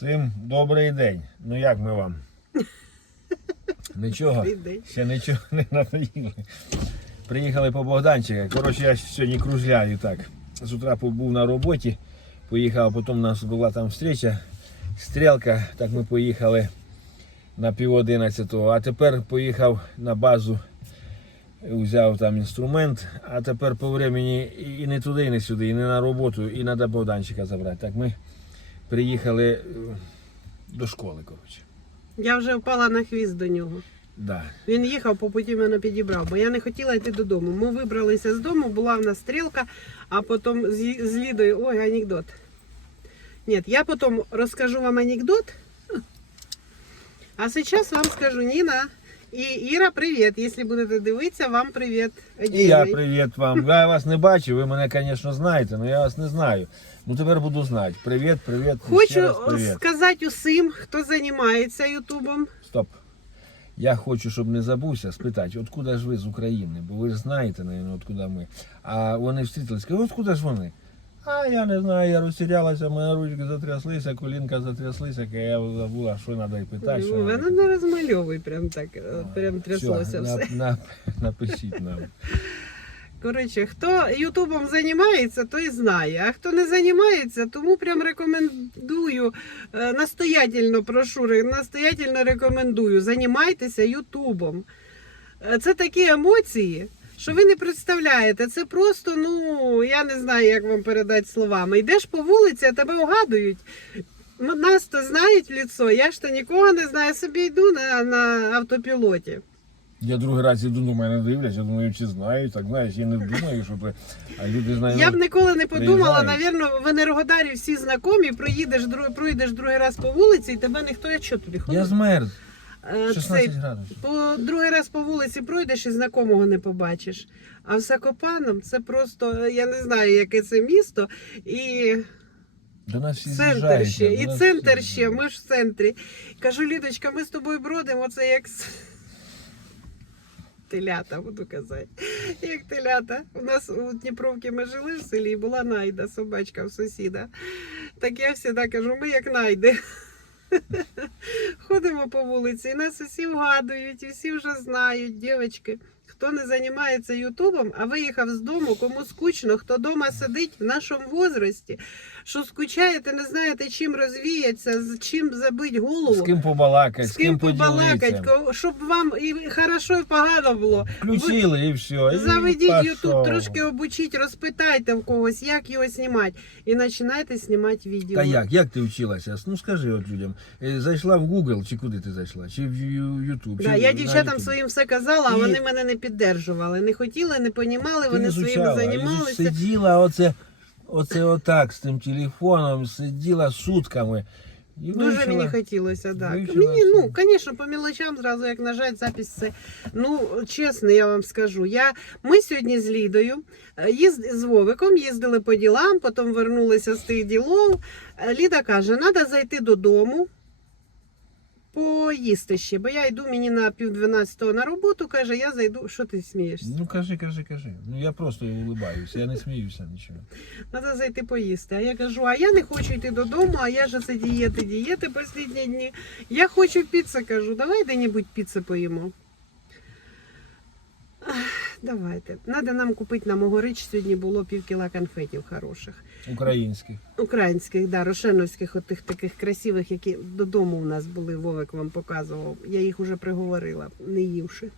Всім добрий день. Ну як ми вам? Нічого. Ще нічого не надоїли. Приїхали по Богданчика. Коротше, я сьогодні кружляю так. З утра був на роботі, поїхав, потім у нас була там встреча, стрілка, так ми поїхали на пів одинадцятого, а тепер поїхав на базу, взяв там інструмент, а тепер по времени і- і не туди, і не сюди, і не на роботу, і треба Богданчика забрати. Так ми приїхали е, до школи, коротше. Я вже впала на хвіст до нього. Да. Він їхав, по путі мене підібрав, бо я не хотіла йти додому. Ми вибралися з дому, була в нас стрілка, а потім з, з Лідою, ой, анекдот. Ні, я потім розкажу вам анекдот. А зараз вам скажу Ніна і Іра, привіт. Якщо будете дивитися, вам привіт. І я привіт вам. Я вас не бачив, ви мене, звісно, знаєте, але я вас не знаю. Ну тепер буду знати. Привіт, привіт. Хочу раз привіт. сказати усім, хто займається Ютубом. Стоп. Я хочу, щоб не забувся, спитати, откуда ж ви з України? Бо ви ж знаєте, наверное, откуда ми. А вони встрітились, кажуть, откуда ж вони? А я не знаю, я розтірялася, моя ручки затряслися, колінка затряслися, я забула, що треба і питати. Що Ну, Воно не розмальовуй, прям так, е, прям тряслося все. на- на- напишіть нам. Коротше, хто Ютубом займається, той знає. А хто не займається, тому прям рекомендую, е, настоятельно прошу, настоятельно рекомендую. Займайтеся Ютубом. Е, Це такі емоції, що ви не представляєте. Це просто, ну, я не знаю, як вам передати словами. Йдеш по вулиці, а тебе угадують. М- Нас то знають в лицо, я ж то нікого не знаю, собі йду на, на автопілоті. Я другий раз іду, до мене дивлять, я думаю, чи знають, так знаєш, я не думаю, що а люди знають. Я б ніколи не подумала, навірно, в Енергодарі всі знайомі, проїдеш друг, пройдеш другий раз по вулиці, і тебе ніхто, я що тобі Я змерз, 16 цей, градусів. по другий раз по вулиці пройдеш і знайомого не побачиш. А в Закопаном це просто, я не знаю, яке це місто, і До нас всі центр ще, до і нас центр всі ще, ми ж в центрі. Кажу, Лідочка, ми з тобою бродимо, це як. Телята, буду казати. Як телята. У нас у Дніпровці ми жили в селі, і була найда, собачка в сусіда. Так я завжди кажу, ми як найди. Ходимо по вулиці, і нас усі вгадують, і всі вже знають, дівчатки. Хто не займається Ютубом, а виїхав з дому, кому скучно, хто дома сидить в нашому возрасті, що скучаєте, не знаєте, чим розвіятися, з чим забить голову. З ким побалакати, З ким побалакать, щоб вам і хорошо, і погано було. Включили і все. і Заведіть. Ютуб, трошки обучіть, розпитайте в когось, як його знімати. І починайте знімати відео. Та як? Як ти вчилася? Ну скажи от людям. Е, Зайшла в Google, чи куди ти зайшла? Чи в Ютуб? Да, чи я дівчатам своїм все казала, а І- вони мене не піддержували. Не хотіли, не понімали, вони не своїм займалися. Сиділа оце, оце отак з тим телефоном, сиділа сутками. І Дуже мені хотілося, так. вивчила Мені, ну, звісно, по мілочам зразу як нажать запись це. Ну, чесно, я вам скажу. Я, ми сьогодні з Лідою е, їзд, з Вовиком їздили по ділам, потім вернулися з тих ділов. Е, Ліда каже, треба зайти додому. Поїсти ще, бо я йду мені на пів дванадцятого на роботу, каже, я зайду. Що ти смієшся? Ну кажи, кажи, кажи. Ну я просто улибаюся, я не сміюся нічого. Треба зайти поїсти. А я кажу, а я не хочу йти додому, а я ж це дієти, дієти останні дні. Я хочу піцу, кажу, давай де-небудь піцу поїмо. Давайте. Надо нам купити на Могорич. Сьогодні було пів кіла конфетів хороших. Українських. Українських, да, рошеновських, отих таких красивих, які додому у нас були, Вовик вам показував. Я їх уже приговорила, не ївши.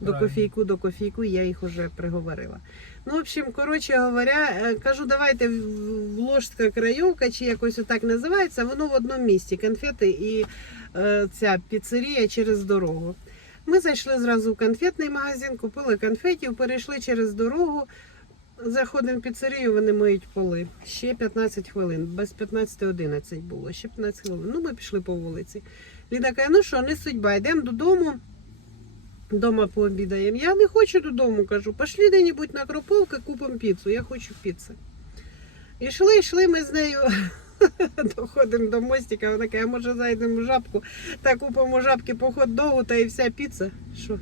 До кофійку, до кофійку я їх уже приговорила. Ну, в общем, коротше говоря, е, кажу, давайте в- Вложська краївка, чи якось отак називається, воно в одному місці. Конфети і е, ця піцерія через дорогу. Ми зайшли зразу в конфетний магазин, купили конфетів, перейшли через дорогу. Заходимо в піцерію, вони миють поли. Ще 15 хвилин. Без 15-11 було. Ще 15 хвилин. Ну, ми пішли по вулиці. Ліда каже, ну що, не судьба, йдемо додому. Дома пообідаємо. Я не хочу додому, кажу. Пошли де-небудь на Кроповки, купимо піцу. Я хочу піци. Ішли, йшли ми з нею. Доходимо до мостика, вона каже, може зайдемо в жабку та купимо жабки по хот-догу та і вся піца. Що?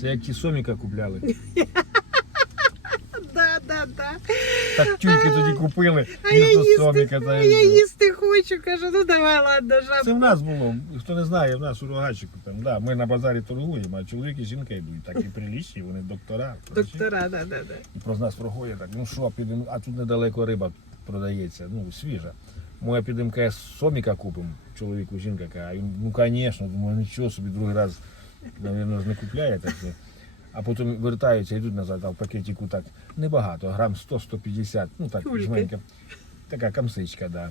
Це як ті соміка купляли. Да, да, да. Так тюльки тоді купили. А я їсти, соміка та я їсти хочу. кажу, ну давай, ладно, жабку. Це в нас було. Хто не знає, в нас у Рогачику там, да, ми на базарі торгуємо, а чоловік і жінка йдуть, такі прилічні, вони доктора. Доктора, да, да, да. І про нас проходять так, ну що, підемо, а тут недалеко риба продається, ну, свіжа. Моя підемо каже, соміка купимо, чоловіку жінка каже, ну звісно, думаю, нічого собі, другий раз, мабуть, не купляє таке. А потім вертаються, йдуть назад, а в пакетику так небагато, грам 100-150, ну так, жменька. Така камсичка, да.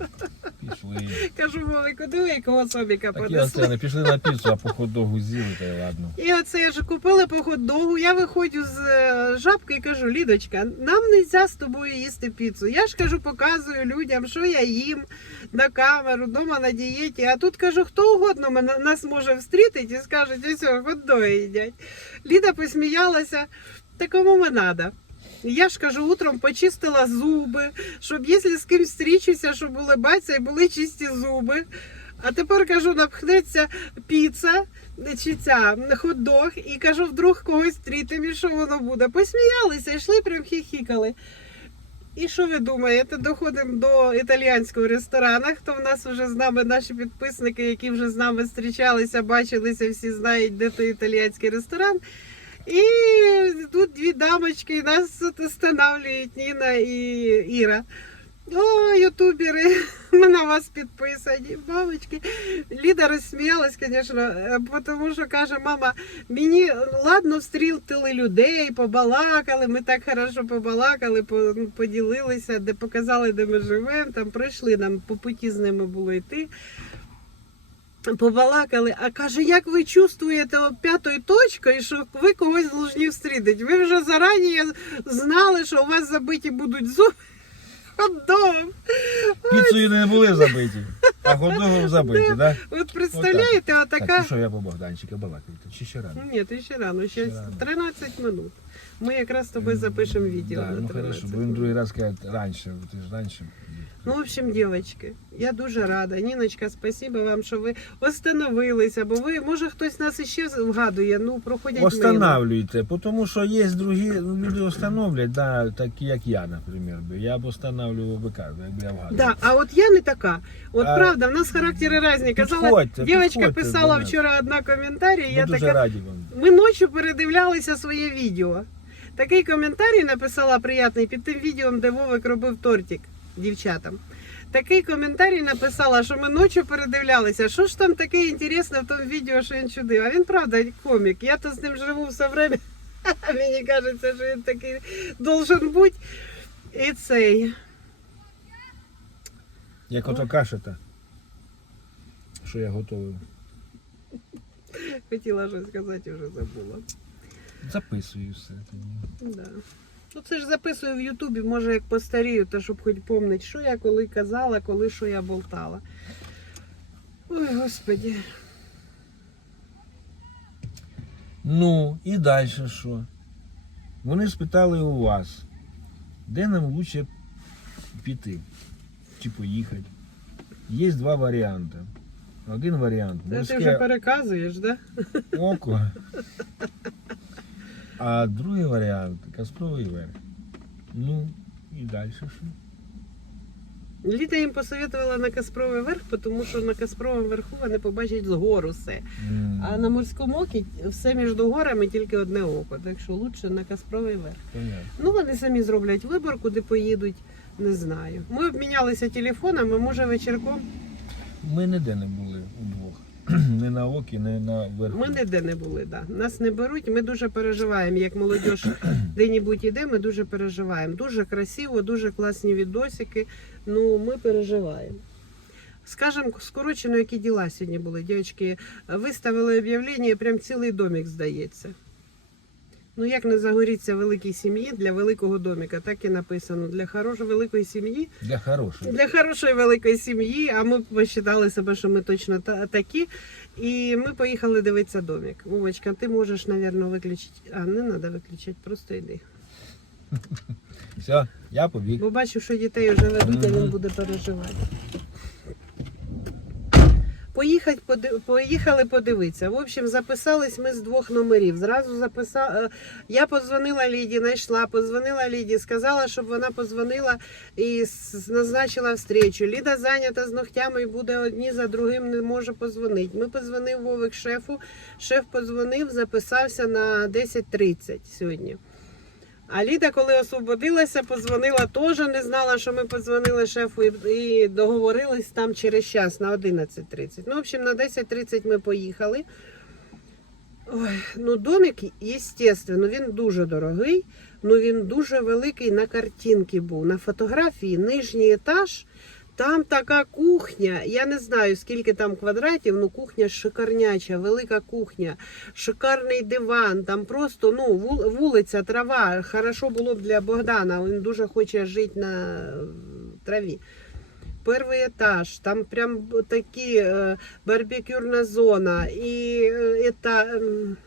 Пішли. Кажу, Вовику, диви, якого собіка Такі понесли. оце, пішли на піцу, а по хот-догу з'їли, та й ладно. І оце я ж купила по хот-догу, я виходжу з е, жабки і кажу, Лідочка, нам не можна з тобою їсти піцу. Я ж кажу, показую людям, що я їм на камеру, вдома на дієті. А тут кажу, хто угодно мене, нас може встрітити і скаже, ось хот-доги їдять. Ліда посміялася, та кому ми надо. Я ж кажу, утром почистила зуби, щоб якщо з кимсь зустрічуся, щоб улибатися і були чисті зуби. А тепер кажу, напхнеться піца чи ця хот-дог, і кажу, вдруг когось зустрітимо, і що воно буде. Посміялися, йшли, прям хіхікали. І що ви думаєте? Доходимо до італіянського ресторану. Хто в нас вже з нами, наші підписники, які вже з нами зустрічалися, бачилися, всі знають, де той італіянський ресторан. І тут дві дамочки, нас тут встановлюють Ніна і Іра. О, ютубери, ми на вас підписані, мамочки. Ліда розсміялась, звісно, тому що каже, мама, мені ладно встрілтили людей, побалакали, ми так хорошо побалакали, по- поділилися, де показали, де ми живемо, там пройшли, нам по путі з ними було йти. Побалакали, а каже, як ви чувствуєте п'ятою точкою, що ви когось должні встрітити? Ви вже зарані знали, що у вас забиті будуть зуби хот-догом. Піцею не були забиті, а хот-догом забиті, так? Да? От представляєте, Так, отака. пішов я по Богданчика балакати, чи ще рано? Ні, ти ще рано, ще Ще рано. 13 минут. Ми якраз з тобою запишемо відео Да, на ну 13 хорошо, бо він другий раз каже, раніше, ти ж раніше. Ну, в общем, девочки, я дуже рада. Ніночка, спасибо вам, що ви остановилися, бо ви, може, хтось нас іще вгадує, ну, проходять. Останавлюйте, тому що є другі ну, люди остановлять, да, такі як я, наприклад. Я б останавливав би кожного, якби я вгадував. Да, а от я не така. От А, правда, в нас характери різні. Казала, дівчинка писала вчора одна коментарі, я дуже така. раді вам. Ми ночі передивлялися своє відео. Такий коментарій написала приятний під тим відео, де Вовик робив тортик дівчатам. Такий коментарій написала, що ми ночі передивлялися. Що ж там таке інтересне в тому відео, що він чудив? А він правда комік. Я то з ним живу все время. Мені кажеться, що він такий должен бути. І цей. Як ото кашета, що я готовий. Хотіла щось сказати, вже забула. Записую все. Да. Ну це ж записую в Ютубі, може як постарію, то щоб хоч помнить, що я коли казала, коли що я болтала. Ой, господі. Ну, і далі що? Вони спитали у вас, де нам лучше піти чи поїхати. Є два варіанти. Один варіант Це ти вже морське переказуєш, да? око. А другий варіант Каспровий верх. Ну, і далі що? Літа їм посоветувала на Каспровий верх, тому що на Каспровому верху вони побачать згору все. М, А на морському окі все між горами тільки одне око. Так що лучше на Каспровий верх. понятно. Ну вони самі зроблять вибір, куди поїдуть, не знаю. Ми обмінялися телефонами, може вечірком. Ми ніде не були удвох. Не на окі, не на верху. Ми ніде не були, да. Нас не беруть. Ми дуже переживаємо. Як молодь де-небудь іде, ми дуже переживаємо. Дуже красиво, дуже класні відосики. Ну, ми переживаємо. Скажемо скорочено, які діла сьогодні були. Дівчатки виставили об'явлення, прям цілий домик здається. Ну, як не загоріться великій сім'ї для великого домика, так і написано. Для хорошої великої сім'ї Для хорошого. для хорошої великої сім'ї, а ми посчитали себе, що ми точно та- такі. І ми поїхали дивитися домик. Вовочка, ти можеш, мабуть, виключити. А, не треба виключати, просто йди. Все, я побіг. Бо бачу, що дітей вже ведуть, а він буде переживати. Поїхати, поди- поїхали подивитися. В общем, записались ми з двох номерів. Зразу записала. Я позвонила Ліді, знайшла, позвонила Ліді, сказала, щоб вона позвонила і назначила встречу. Ліда зайнята з ногтями і буде одні за другим, не може позвонити. Ми позвонив Вовик шефу. Шеф позвонив, записався на 10.30 сьогодні. А Ліда, коли освободилася, позвонила теж, не знала, що ми подзвонили шефу і, договорились там через час на 11.30. Ну, в общем, на 10.30 ми поїхали. Ой, ну, домик, звісно, він дуже дорогий, ну він дуже великий на картинці був. На фотографії нижній етаж, там така кухня. Я не знаю, скільки там квадратів, ну кухня шикарняча, велика кухня, шикарний диван. Там просто ну, вулиця, трава. Хорошо було б для Богдана. Він дуже хоче жити на траві. Перший етаж, там прям такі е, барбекюрна зона. І е, ета, ем,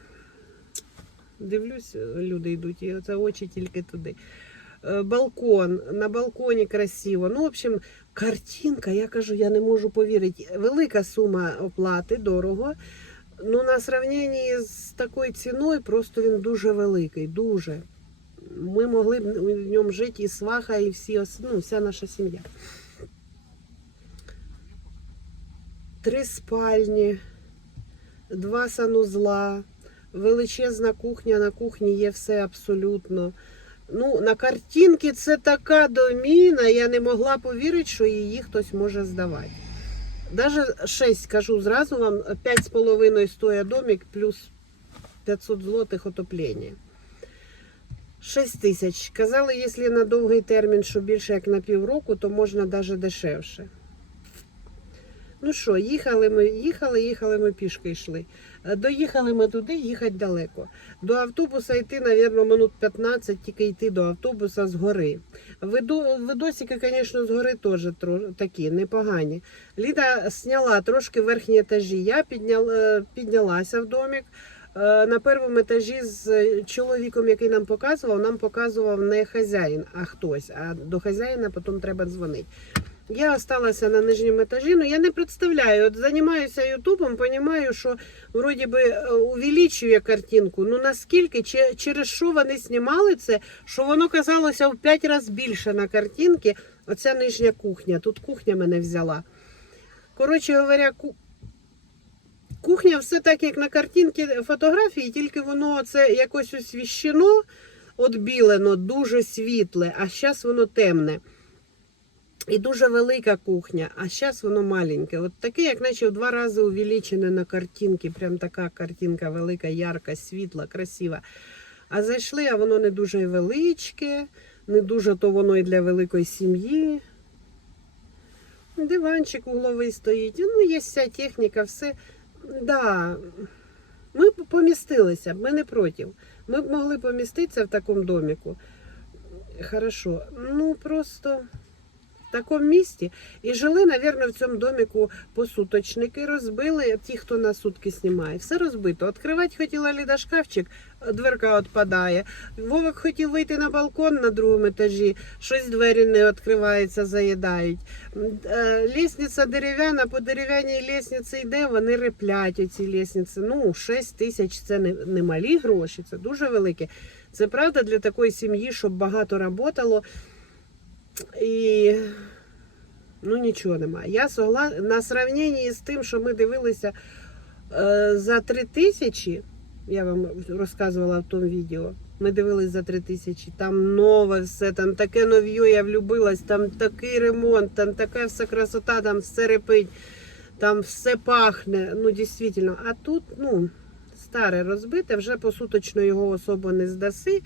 дивлюсь, люди йдуть, і це очі тільки туди. Е, Балкон, на балконі красиво. Ну, в общем, картинка, я кажу, я не можу повірити. Велика сума оплати, дорого. Ну, на сравненні з такою ціною, просто він дуже великий, дуже. Ми могли б в ньому жити і сваха, і всі, ну, вся наша сім'я. Три спальні, два санузла, величезна кухня. На кухні є все абсолютно. Ну, на картинці це така доміна, я не могла повірити, що її хтось може здавати. Даже 6, кажу зразу вам, 5,5 стоїть домик, плюс 500 злотих отоплення. 6 тисяч. Казали, якщо на довгий термін, що більше як на півроку, то можна навіть дешевше. Ну що, їхали ми, їхали, їхали ми пішки йшли. Е, Доїхали ми туди, їхати далеко. До автобуса йти, мабуть, минут 15, тільки йти до автобуса з гори. Видо, видосики, звісно, з гори теж такі непогані. Ліда зняла трошки верхні етажі. Я підняла, піднялася в домик. Е, На першому етажі з чоловіком, який нам показував, нам показував не хазяїн, а хтось. А до хазяїна потім треба дзвонити. Я осталася на нижньому етажі, ну я не представляю. От займаюся Ютубом, розумію, що вроді би е, увеличує картинку. Ну наскільки, через що вони знімали це, що воно казалося в 5 разів більше на картинці. Оця нижня кухня. Тут кухня мене взяла. Коротше говоря, ку... кухня все так, як на картинці фотографії, тільки воно це якось освіщено, отбілено, дуже світле, а зараз воно темне. І дуже велика кухня, а зараз воно маленьке. От таке, як наче в два рази увеличене на картинці. Прям така картинка велика, ярка, світла, красива. А зайшли, а воно не дуже величке, не дуже то воно і для великої сім'ї. Диванчик угловий стоїть. Ну, є вся техніка, все. Да. Ми помістилися, ми не проти. Ми б могли поміститися в такому доміку. Хорошо. Ну, просто такому місті. І жили, мабуть, в цьому доміку посуточники, розбили ті, хто на сутки знімає. Все розбито. Відкривати хотіла Ліда шкафчик, дверка відпадає. Вовик хотів вийти на балкон на другому етажі, щось двері не відкриваються, заїдають. Е, Лісниця дерев'яна, по дерев'яній лісниці йде, вони реплять оці лісниці. Ну, 6 тисяч це не, малі гроші, це дуже велике. Це правда для такої сім'ї, щоб багато працювало. І ну нічого немає. Я согла... на сравненні з тим, що ми дивилися е, за 3 тисячі, я вам розказувала в тому відео. Ми дивились за 3 тисячі, там нове все, там таке нов'є, я влюбилась, там такий ремонт, там така вся красота, там все репить, там все пахне. Ну, дійсно. А тут, ну, старе розбите, вже посуточно його особо не здаси.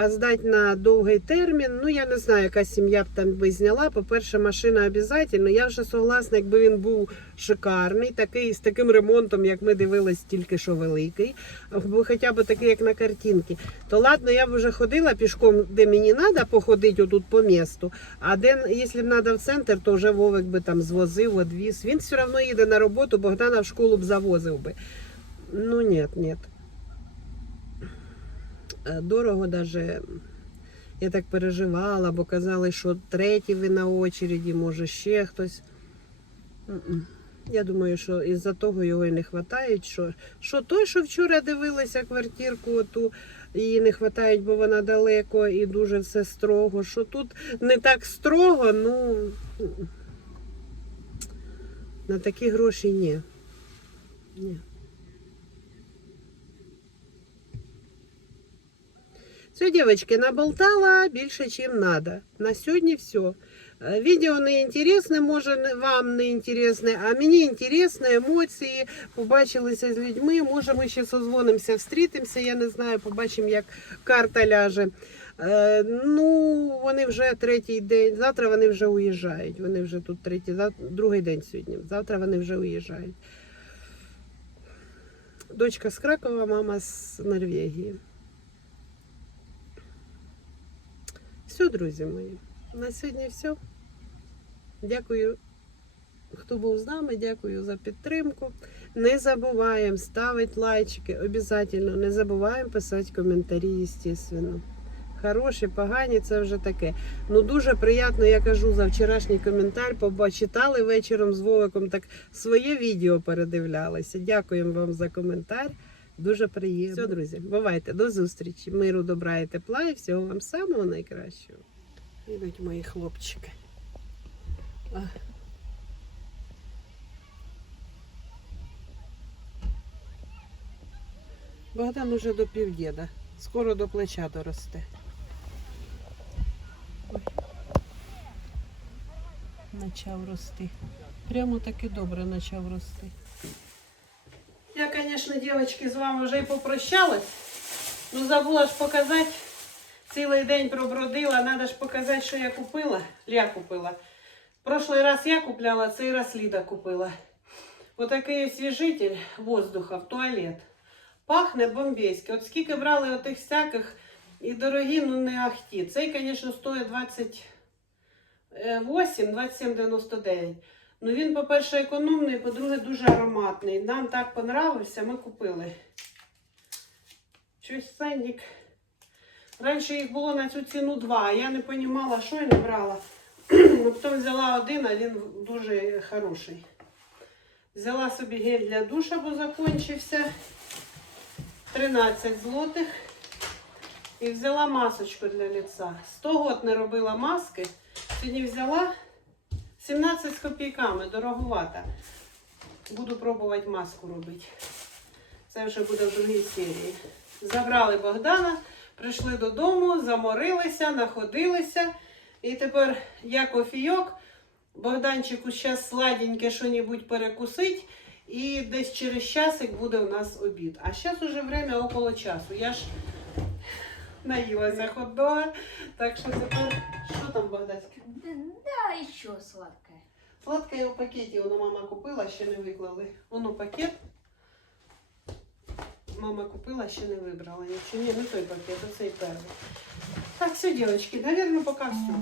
А здати на довгий термін, ну я не знаю, яка сім'я б там би зняла. По-перше, машина обов'язково. Я вже согласна, якби він був шикарний, такий з таким ремонтом, як ми дивились, тільки що великий, або хоча б такий, як на картинці. То ладно, я б вже ходила пішком, де мені треба походити отут по місту. А де, якщо б треба в центр, то вже Вовик би там звозив, одвіз. Він все одно їде на роботу, Богдана в школу б завозив би. Ну ні, ні. Е, Дорого даже. Я так переживала, бо казали, що третій ви на очереді, може ще хтось. Я думаю, що із-за того його і не вистачає. Що, що той, що вчора дивилися квартирку, ту її не вистачає, бо вона далеко і дуже все строго. Що тут не так строго, ну на такі гроші ні. Ні. Все, девочки, наболтала більше, ніж треба. На сьогодні все. Е, Відео не інтересне, може вам не інтересне, а мені інтересне, емоції. Побачилися з людьми. Може, ми ще созвонимося, встрітимося. Я не знаю, побачимо, як карта ляже. Е, ну, вони вже третій день. Завтра вони вже уїжджають. Вони вже тут третій, другий день сьогодні. Завтра вони вже уїжджають. Дочка з Кракова, мама з Норвегії. Все, друзі мої. На сьогодні все. Дякую, хто був з нами. Дякую за підтримку. Не забуваємо ставити лайчики. Обязательно. Не забуваємо писати коментарі, естественно. Хороші, погані, це вже таке. Ну дуже приємно, я кажу за вчорашній коментар. Побачитали вечором з Вовиком, так своє відео передивлялися. Дякуємо вам за коментар. Дуже приємно. Все, друзі, бувайте, до зустрічі. Миру, добра і тепла і всього вам самого найкращого. Ідуть мої хлопчики. А. Богдан уже до півдіда. Скоро до плеча доросте. Ой. Начав рости. Прямо таки добре почав рости. Звісно, дівчатки, з вами вже й попрощалась. Ну, забула ж показати. Цілий день пробродила, треба ж показати, що я купила. Я купила. Прошлий раз я купляла, цей раз Ліда купила. Отакий освіжитель воздуха в туалет. Пахне бомбейськи. От скільки брали отих всяких і дорогі, ну не ахті. Цей, звісно, стоїть 28, 27,99. Ну він, по-перше, економний, по-друге, дуже ароматний. Нам так понравився, ми купили. Щось ценник. Раніше їх було на цю ціну два, я не розуміла, що я не брала. Ну, Потім взяла один, а він дуже хороший. Взяла собі гель для душа, бо закінчився. 13 злотих. І взяла масочку для лица. 100 год не робила маски. Сьогодні взяла 17 з копійками, дороговата. Буду пробувати маску робити. Це вже буде в другій серії. Забрали Богдана, прийшли додому, заморилися, находилися. І тепер я кофійок. Богданчику зараз сладеньке що-небудь перекусить. І десь через часик буде у нас обід. А зараз уже время около часу. Я ж наїлася хот-дога. Так що тепер, що там, Богданське? Да, да, еще сладкое. Сладке у пакеті, воно мама купила, ще не виклали. Воно пакет. Мама купила, ще не вибрала. Нічого, ні, не той пакет, оцей перший. Так, все, дівчатки, наверное, поки все.